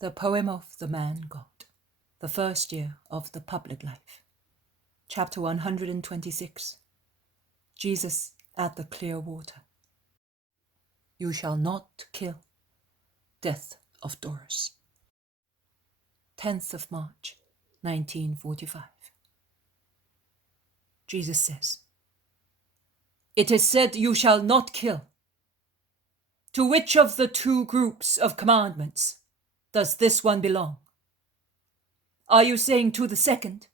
The Poem of the Man God, the First Year of the Public Life. Chapter 126. Jesus at the Clear Water. You shall not kill. Death of Doris. 10th of March, 1945. Jesus says, "It is said, you shall not kill. To which of the two groups of commandments does this one belong? Are you saying to the second?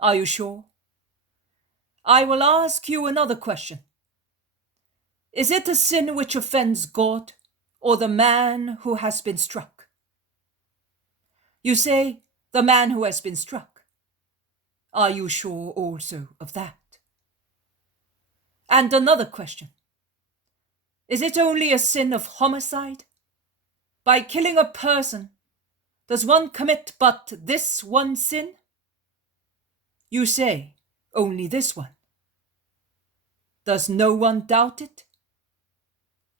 Are you sure? I will ask you another question. Is it a sin which offends God or the man who has been struck? You say, the man who has been struck. Are you sure also of that? And another question. Is it only a sin of homicide? By killing a person, does one commit but this one sin? You say, only this one. Does no one doubt it?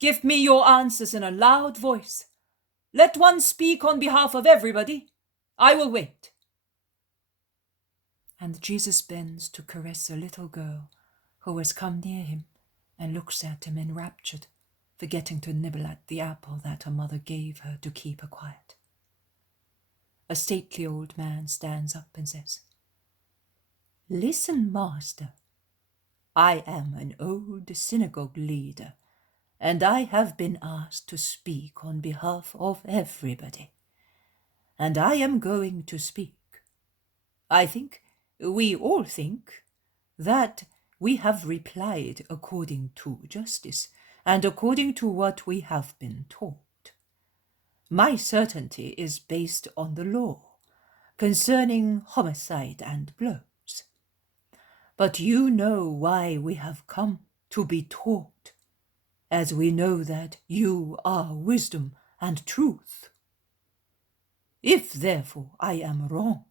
Give me your answers in a loud voice. Let one speak on behalf of everybody. I will wait." And Jesus bends to caress a little girl who has come near him and looks at him enraptured, forgetting to nibble at the apple that her mother gave her to keep her quiet. A stately old man stands up and says, "Listen, Master. I am an old synagogue leader, and I have been asked to speak on behalf of everybody. And I am going to speak. I think, we all think, that we have replied according to justice and according to what we have been taught. My certainty is based on the law concerning homicide and blows. But you know why we have come to be taught, as we know that you are wisdom and truth. If therefore I am wrong,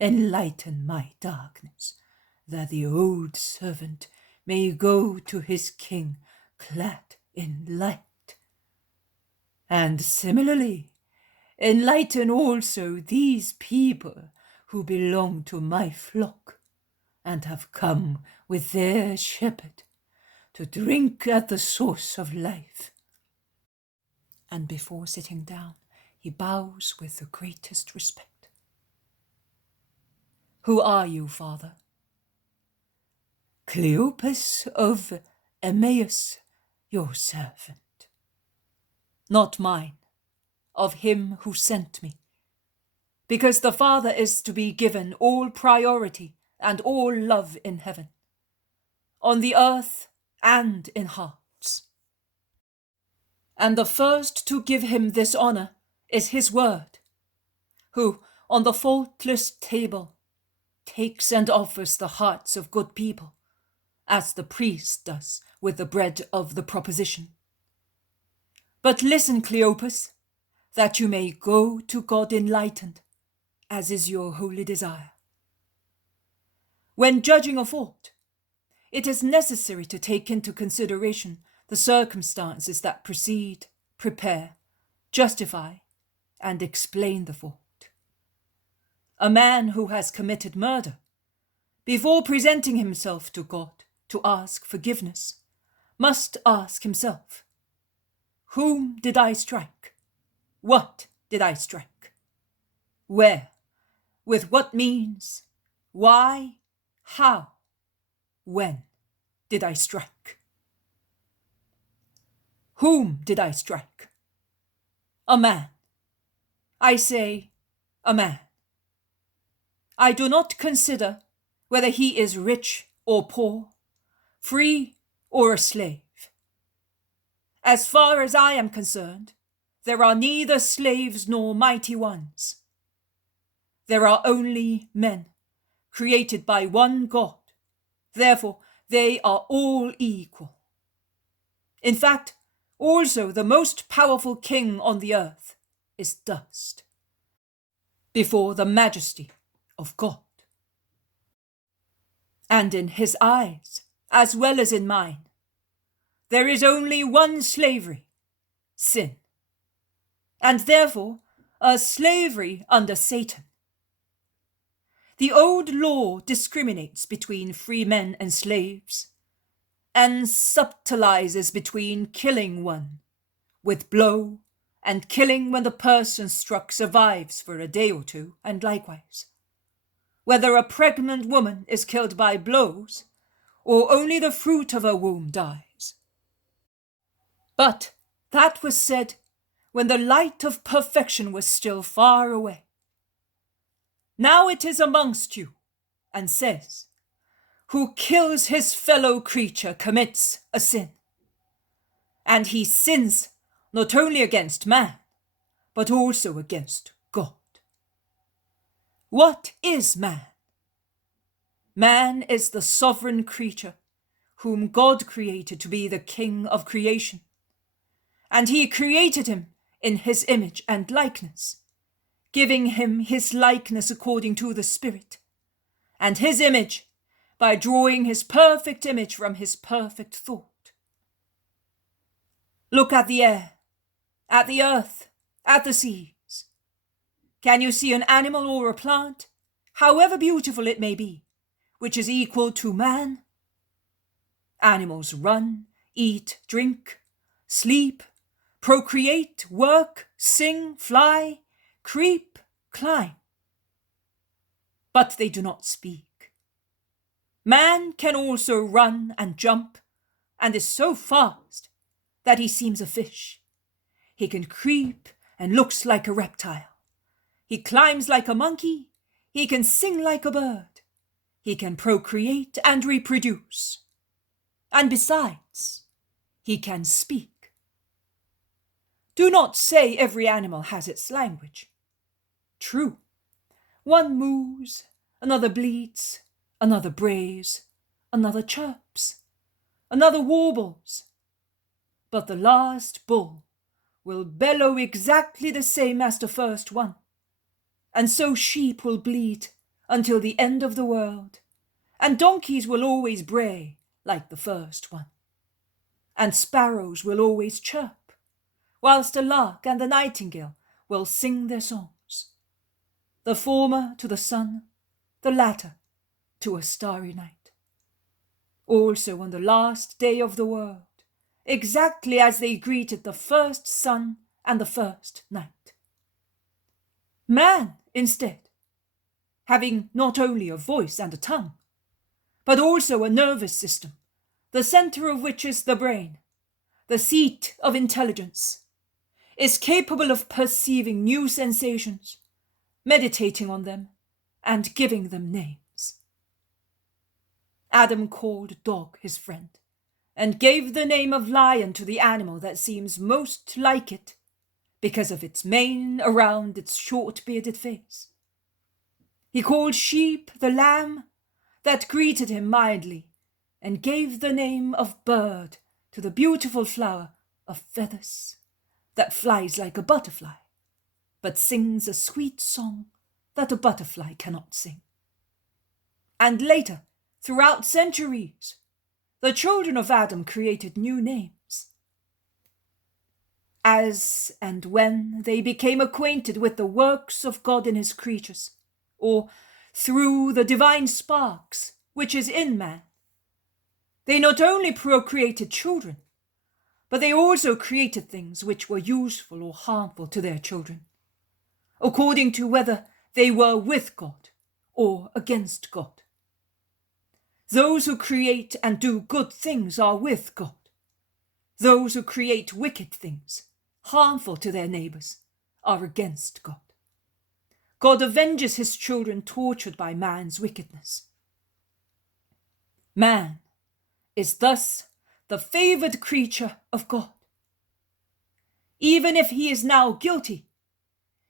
enlighten my darkness, that the old servant may go to his king clad in light. And similarly, enlighten also these people who belong to my flock and have come with their shepherd to drink at the source of life." And before sitting down, he bows with the greatest respect. "Who are you, Father?" "Cleopas of Emmaus, your servant." "Not mine, of him who sent me, because the Father is to be given all priority and all love in heaven, on the earth and in hearts. And the first to give him this honor is his word, who on the faultless table takes and offers the hearts of good people, as the priest does with the bread of the proposition. But listen, Cleopas, that you may go to God enlightened, as is your holy desire. When judging a fault, it is necessary to take into consideration the circumstances that precede, prepare, justify, and explain the fault. A man who has committed murder, before presenting himself to God to ask forgiveness, must ask himself, whom did I strike? What did I strike? Where? With what means? Why? How? When did I strike? Whom did I strike? A man. I say, a man. I do not consider whether he is rich or poor, free or a slave. As far as I am concerned, there are neither slaves nor mighty ones. There are only men, created by one God. Therefore, they are all equal. In fact, also the most powerful king on the earth is dust before the majesty of God. And in his eyes, as well as in mine, there is only one slavery, sin. And therefore, a slavery under Satan. The old law discriminates between free men and slaves, and subtilizes between killing one with blow and killing when the person struck survives for a day or two, and likewise. Whether a pregnant woman is killed by blows, or only the fruit of her womb dies. But that was said when the light of perfection was still far away. Now it is amongst you, and says, who kills his fellow creature commits a sin. And he sins not only against man, but also against God. What is man? Man is the sovereign creature whom God created to be the king of creation. And he created him in his image and likeness, giving him his likeness according to the Spirit, and his image by drawing his perfect image from his perfect thought. Look at the air, at the earth, at the seas. Can you see an animal or a plant, however beautiful it may be, which is equal to man? Animals run, eat, drink, sleep, procreate, work, sing, fly, creep, climb. But they do not speak. Man can also run and jump, and is so fast that he seems a fish. He can creep and looks like a reptile. He climbs like a monkey. He can sing like a bird. He can procreate and reproduce. And besides, he can speak. Do not say every animal has its language. True, one moos, another bleats, another brays, another chirps, another warbles. But the last bull will bellow exactly the same as the first one, and so sheep will bleat until the end of the world, and donkeys will always bray like the first one, and sparrows will always chirp, whilst the lark and the nightingale will sing their songs, the former to the sun, the latter to a starry night. Also on the last day of the world, exactly as they greeted the first sun and the first night. Man, instead, having not only a voice and a tongue, but also a nervous system, the center of which is the brain, the seat of intelligence, is capable of perceiving new sensations, meditating on them, and giving them names. Adam called dog his friend, and gave the name of lion to the animal that seems most like it, because of its mane around its short-bearded face. He called sheep the lamb that greeted him mildly, and gave the name of bird to the beautiful flower of feathers that flies like a butterfly, but sings a sweet song that a butterfly cannot sing. And later, throughout centuries, the children of Adam created new names. As and when they became acquainted with the works of God in his creatures, or through the divine sparks which is in man, they not only procreated children, but they also created things which were useful or harmful to their children, according to whether they were with God or against God. Those who create and do good things are with God. Those who create wicked things, harmful to their neighbors, are against God. God avenges his children tortured by man's wickedness. Man is thus the favored creature of God. Even if he is now guilty,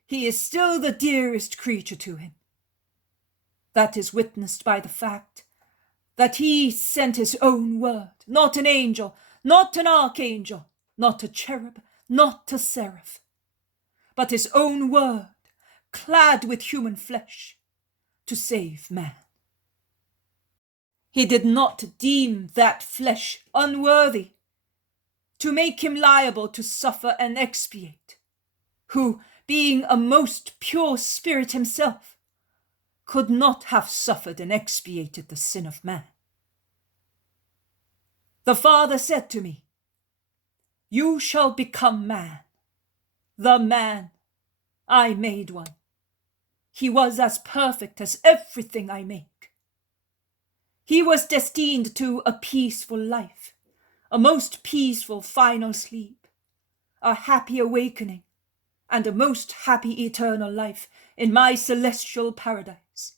he is still the dearest creature to him. That is witnessed by the fact that he sent his own word, not an angel, not an archangel, not a cherub, not a seraph, but his own word, clad with human flesh, to save man. He did not deem that flesh unworthy to make him liable to suffer and expiate, who, being a most pure spirit himself, could not have suffered and expiated the sin of man. The Father said to me, "You shall become man, the man I made one." He was as perfect as everything I make. He was destined to a peaceful life, a most peaceful final sleep, a happy awakening, and a most happy eternal life in my celestial paradise.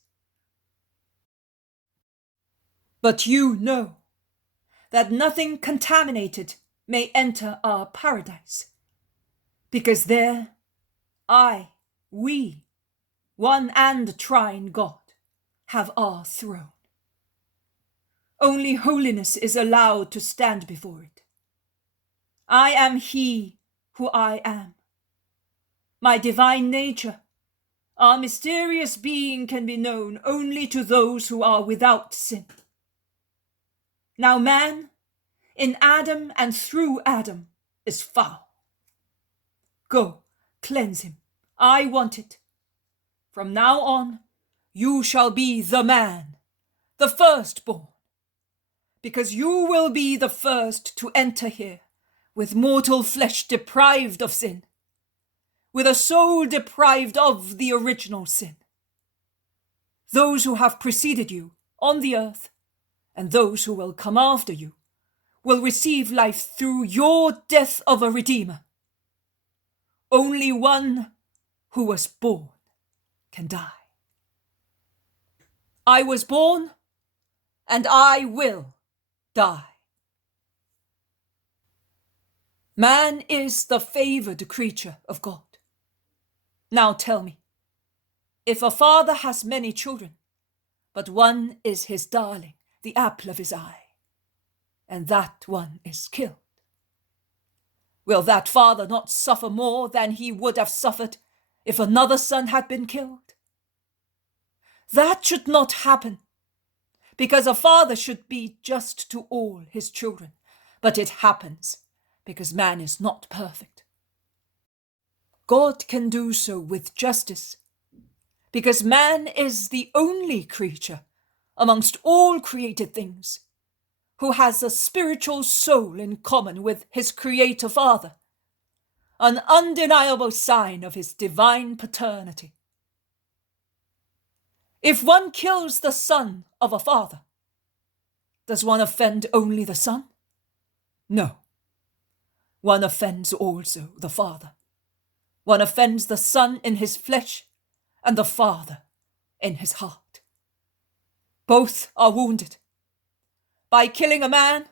But you know that nothing contaminated may enter our paradise, because there we, one and trine God, have our throne. Only holiness is allowed to stand before it. I am he who I am. My divine nature, our mysterious being, can be known only to those who are without sin. Now man, in Adam and through Adam, is foul. Go, cleanse him. I want it. From now on, you shall be the man, the firstborn, because you will be the first to enter here with mortal flesh deprived of sin, with a soul deprived of the original sin. Those who have preceded you on the earth and those who will come after you will receive life through your death of a Redeemer. Only one who was born can die. I was born, and I will die. Man is the favored creature of God. Now tell me, if a father has many children, but one is his darling, the apple of his eye, and that one is killed, will that father not suffer more than he would have suffered if another son had been killed? That should not happen, because a father should be just to all his children, but it happens because man is not perfect. God can do so with justice, because man is the only creature amongst all created things who has a spiritual soul in common with his Creator Father, an undeniable sign of his divine paternity. If one kills the son of a father, does one offend only the son? No. One offends also the father. One offends the son in his flesh and the father in his heart. Both are wounded. By killing a man,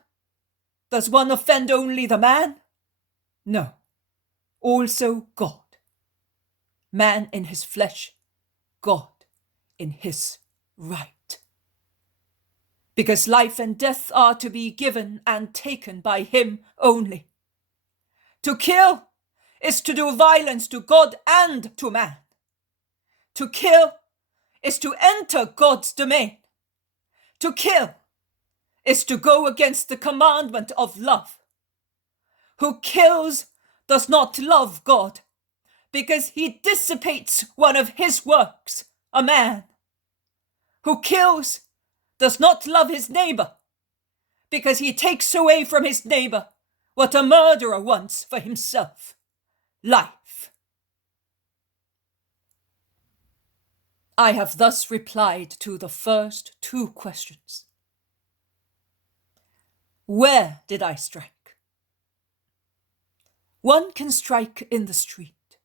does one offend only the man? No. Also God. Man in his flesh, God in his right. Because life and death are to be given and taken by him only. To kill is to do violence to God and to man. To kill is to enter God's domain. To kill is to go against the commandment of love. Who kills does not love God, because he dissipates one of his works, a man. Who kills does not love his neighbor, because he takes away from his neighbor what a murderer wants for himself, life. I have thus replied to the first two questions. Where did I strike? One can strike in the street,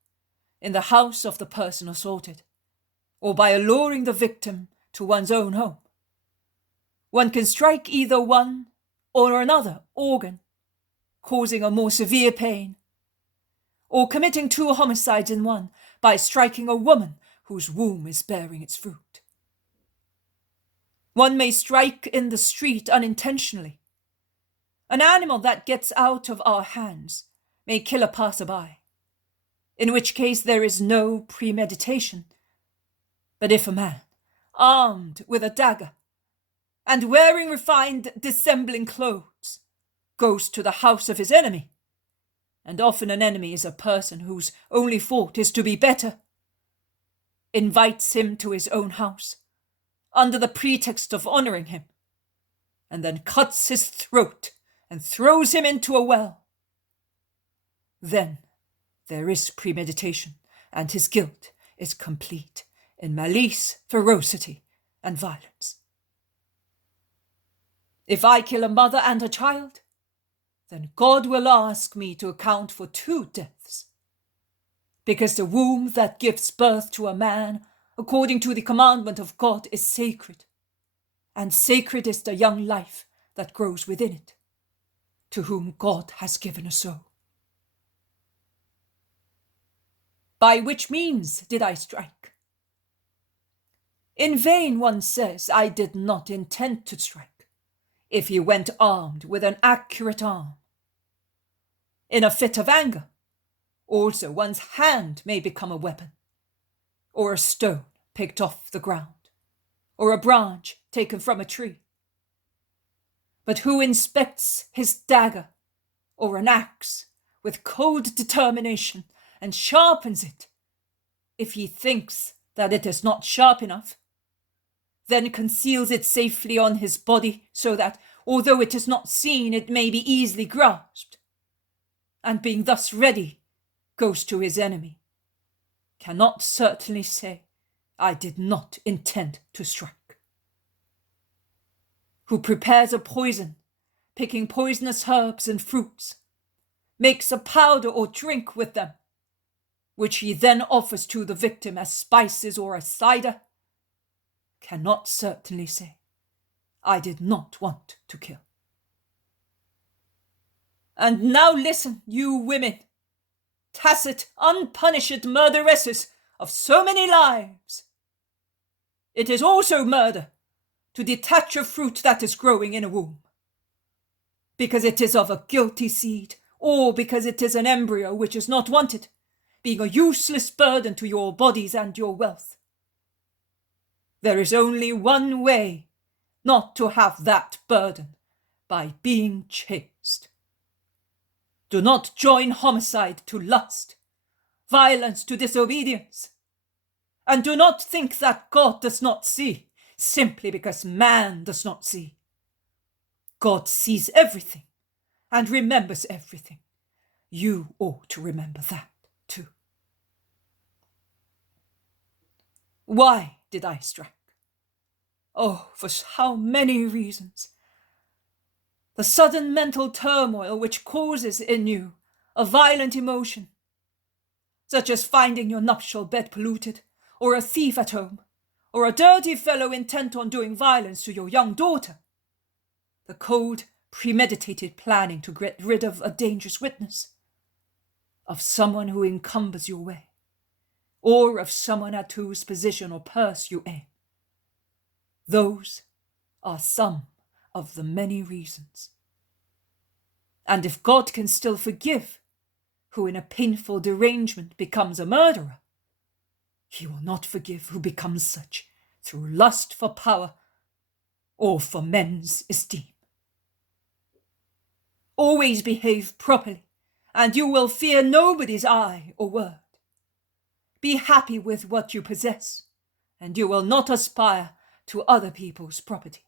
in the house of the person assaulted, or by alluring the victim to one's own home. One can strike either one or another organ, causing a more severe pain, or committing two homicides in one by striking a woman whose womb is bearing its fruit. One may strike in the street unintentionally. An animal that gets out of our hands may kill a passerby, in which case there is no premeditation. But if a man, armed with a dagger and wearing refined dissembling clothes, goes to the house of his enemy and often an enemy is a person whose only thought is to be better, invites him to his own house, under the pretext of honoring him, and then cuts his throat and throws him into a well. Then there is premeditation, and his guilt is complete in malice, ferocity, and violence. If I kill a mother and a child, then God will ask me to account for 2 deaths. Because the womb that gives birth to a man, according to the commandment of God, is sacred, and sacred is the young life that grows within it, to whom God has given a soul. By which means did I strike? In vain one says, I did not intend to strike, if he went armed with an accurate arm. In a fit of anger, also one's hand may become a weapon, or a stone picked off the ground, or a branch taken from a tree. But who inspects his dagger or an axe with cold determination and sharpens it, if he thinks that it is not sharp enough, then conceals it safely on his body so that, although it is not seen, it may be easily grasped, and being thus ready, goes to his enemy, cannot certainly say, I did not intend to strike. Who prepares a poison, picking poisonous herbs and fruits, makes a powder or drink with them, which he then offers to the victim as spices or as cider, cannot certainly say, I did not want to kill. And now listen, you women, tacit, unpunished murderesses of so many lives. It is also murder to detach a fruit that is growing in a womb, because it is of a guilty seed, or because it is an embryo which is not wanted, being a useless burden to your bodies and your wealth. There is only one way not to have that burden, by being chaste. Do not join homicide to lust, violence to disobedience, and do not think that God does not see, simply because man does not see. God sees everything and remembers everything. You ought to remember that too. Why did I strike? Oh, for how many reasons. The sudden mental turmoil which causes in you a violent emotion, such as finding your nuptial bed polluted, or a thief at home, or a dirty fellow intent on doing violence to your young daughter. The cold, premeditated planning to get rid of a dangerous witness, of someone who encumbers your way, or of someone at whose position or purse you aim. Those are some of the many reasons. And if God can still forgive, who in a painful derangement becomes a murderer, he will not forgive who becomes such through lust for power or for men's esteem. Always behave properly, and you will fear nobody's eye or word. Be happy with what you possess, and you will not aspire to other people's property,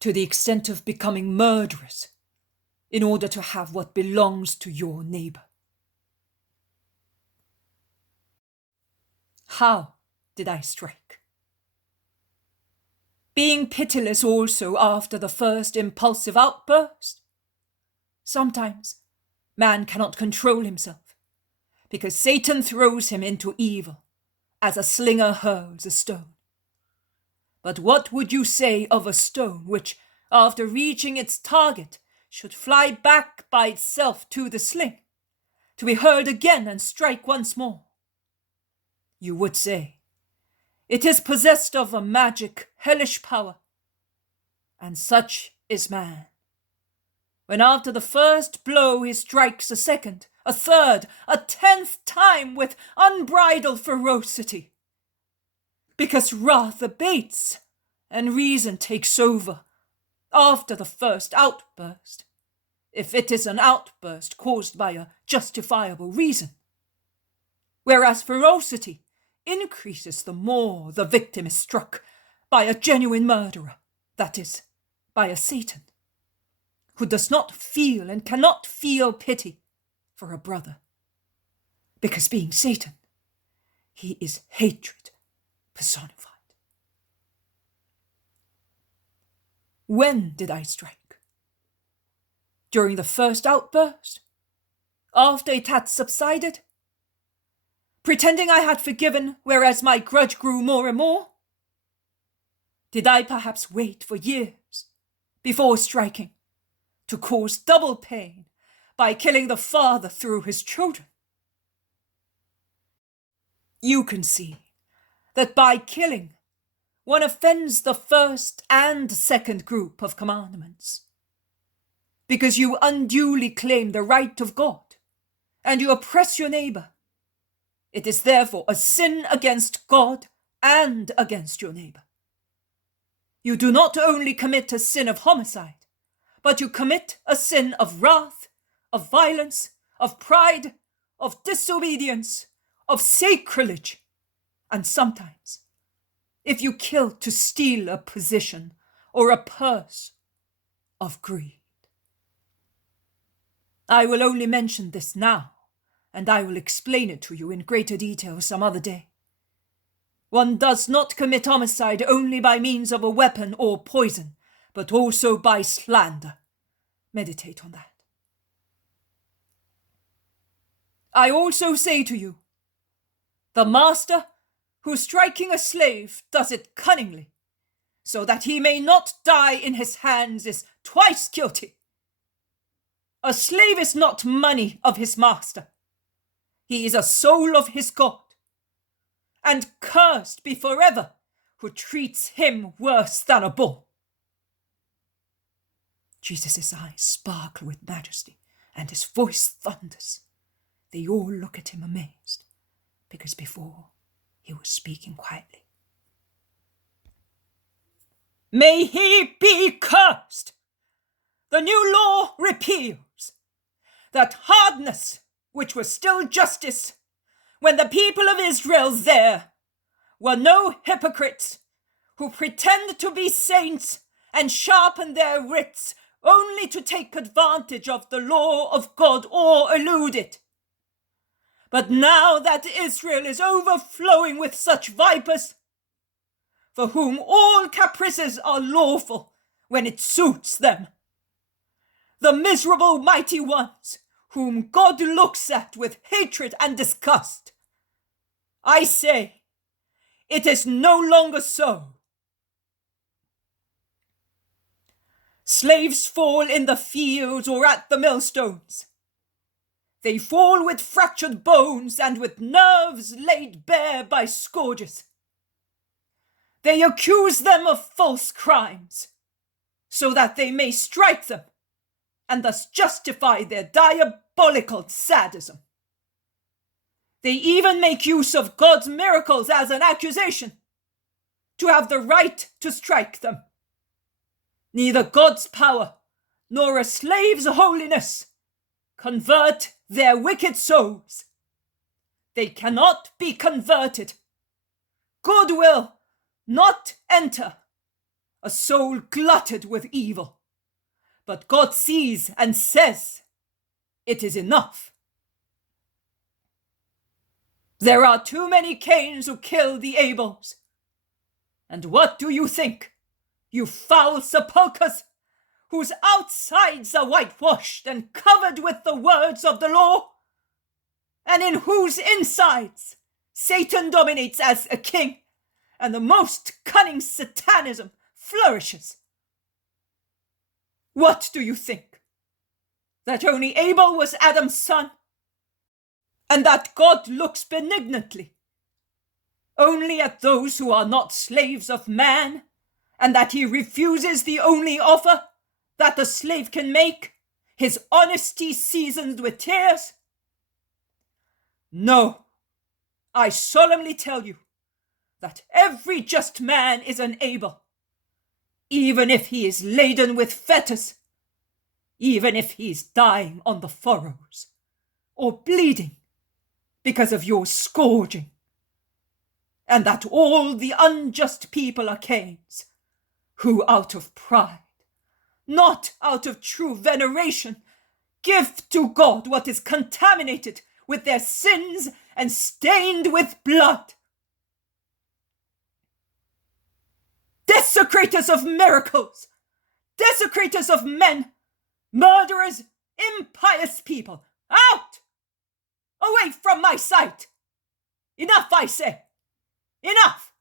to the extent of becoming murderers in order to have what belongs to your neighbor. How did I strike? Being pitiless also after the first impulsive outburst. Sometimes man cannot control himself, because Satan throws him into evil, as a slinger hurls a stone. But what would you say of a stone which, after reaching its target, should fly back by itself to the sling, to be hurled again and strike once more? You would say, it is possessed of a magic, hellish power. And such is man. When after the first blow he strikes a second, a third, a 10th time with unbridled ferocity, because wrath abates and reason takes over after the first outburst, if it is an outburst caused by a justifiable reason, whereas ferocity increases the more the victim is struck by a genuine murderer, that is, by a Satan, who does not feel and cannot feel pity for a brother, because being Satan, he is hatred personified. When did I strike? During the first outburst? After it had subsided? Pretending I had forgiven, whereas my grudge grew more and more? Did I perhaps wait for years before striking, to cause double pain by killing the father through his children? You can see that by killing, one offends the first and second group of commandments, because you unduly claim the right of God, and you oppress your neighbor. It is therefore a sin against God and against your neighbor. You do not only commit a sin of homicide, but you commit a sin of wrath, of violence, of pride, of disobedience, of sacrilege, and sometimes, if you kill to steal a position or a purse, of greed. I will only mention this now, and I will explain it to you in greater detail some other day. One does not commit homicide only by means of a weapon or poison, but also by slander. Meditate on that. I also say to you, the master who striking a slave does it cunningly, so that he may not die in his hands, is twice guilty. A slave is not money of his master. He is a soul of his God, and cursed be forever who treats him worse than a bull. Jesus' eyes sparkle with majesty, and his voice thunders. They all look at him amazed, because before he was speaking quietly. May he be cursed! The new law repeals that hardness, which was still justice, when the people of Israel there were no hypocrites who pretend to be saints and sharpen their wits only to take advantage of the law of God or elude it. But now that Israel is overflowing with such vipers, for whom all caprices are lawful when it suits them, the miserable mighty ones whom God looks at with hatred and disgust, I say, it is no longer so. Slaves fall in the fields or at the millstones. They fall with fractured bones and with nerves laid bare by scourges. They accuse them of false crimes, so that they may strike them, and thus justify their diabolical sadism. They even make use of God's miracles as an accusation, to have the right to strike them. Neither God's power nor a slave's holiness convert their wicked souls. They cannot be converted. Good will not enter a soul glutted with evil. But God sees and says, it is enough. There are too many Cains who kill the Abels. And what do you think, you foul sepulchres, whose outsides are whitewashed and covered with the words of the law, and in whose insides Satan dominates as a king, and the most cunning satanism flourishes? What do you think? That only Abel was Adam's son? And that God looks benignantly only at those who are not slaves of man, and that he refuses the only offer that the slave can make, his honesty seasoned with tears? No, I solemnly tell you that every just man is an Abel, even if he is laden with fetters. even if he's dying on the furrows, or bleeding because of your scourging, and that all the unjust people are Cains, who out of pride, not out of true veneration, give to God what is contaminated with their sins and stained with blood. Desecrators of miracles, desecrators of men, murderers, impious people, out! Away from my sight! Enough, I say! Enough!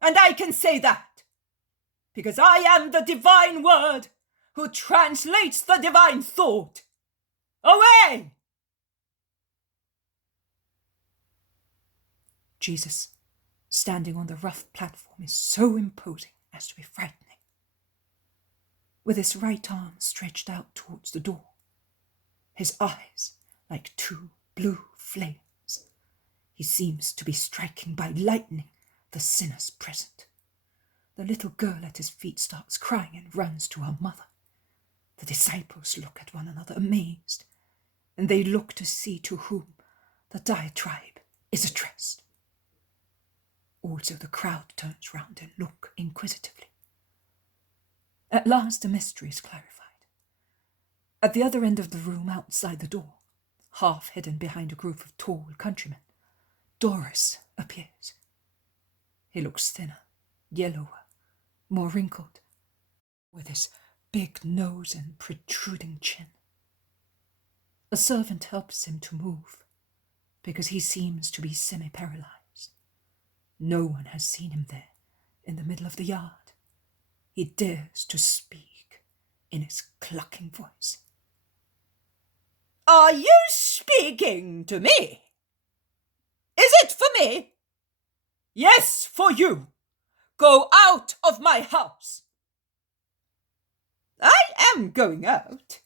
And I can say that because I am the divine word who translates the divine thought. Away! Jesus, standing on the rough platform, is so imposing as to be frightening. With his right arm stretched out towards the door, his eyes like two blue flames, he seems to be striking by lightning the sinners present. The little girl at his feet starts crying and runs to her mother. The disciples look at one another amazed, and they look to see to whom the diatribe is addressed. Also the crowd turns round and look inquisitively. At last the mystery is clarified. At the other end of the room, outside the door, half hidden behind a group of tall countrymen, Doris appears. He looks thinner, yellower, more wrinkled, with his big nose and protruding chin. A servant helps him to move, because he seems to be semi-paralyzed. No one has seen him there, in the middle of the yard. He dares to speak in his clucking voice. Are you speaking to me? Is it for me? Yes, for you. Go out of my house. I am going out,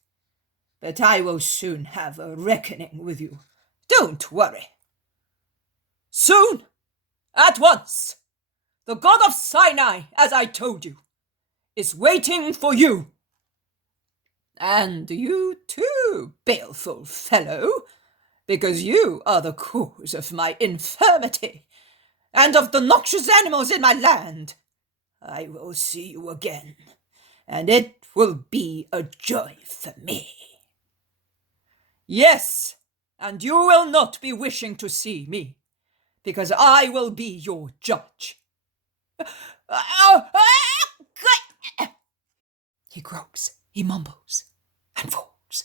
but I will soon have a reckoning with you. Don't worry. Soon, at once, the God of Sinai, as I told you, is waiting for you. And you too, baleful fellow, because you are the cause of my infirmity and of the noxious animals in my land. I will see you again, and it will be a joy for me. Yes, and you will not be wishing to see me, because I will be your judge. He gropes, he mumbles, and falls.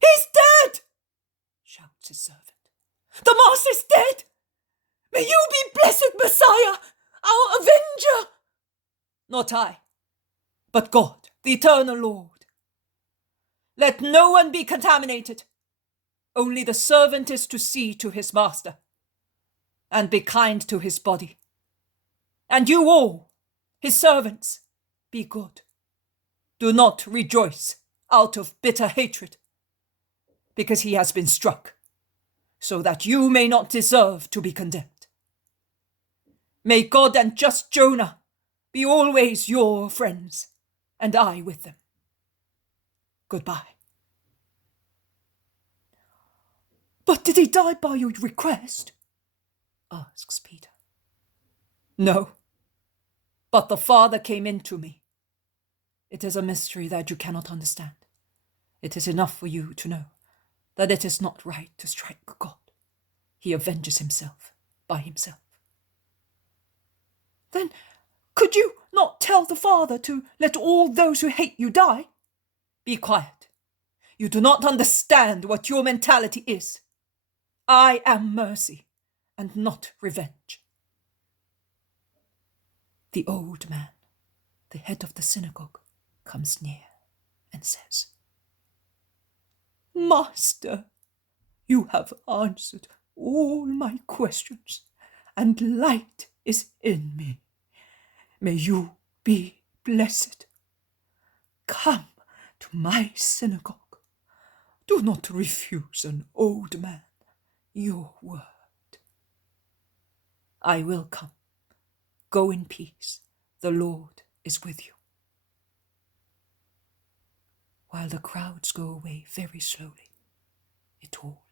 He's dead! Shouts his servant. The master's dead! May you be blessed, Messiah, our avenger! Not I, but God, the eternal Lord. Let no one be contaminated. Only the servant is to see to his master, and be kind to his body. And you all, his servants, be good. Do not rejoice out of bitter hatred, because he has been struck, so that you may not deserve to be condemned. May God and just Jonah be always your friends, and I with them. Goodbye. But did he die by your request? Asks Peter. No, but the Father came into me. It is a mystery that you cannot understand. It is enough for you to know that it is not right to strike God. He avenges himself by himself. Then could you not tell the Father to let all those who hate you die? Be quiet. You do not understand what your mentality is. I am mercy and not revenge. The old man, the head of the synagogue, comes near and says, Master, you have answered all my questions, and light is in me. May you be blessed. Come to my synagogue. Do not refuse an old man your word. I will come. Go in peace. The Lord is with you. while the crowds go away very slowly. It all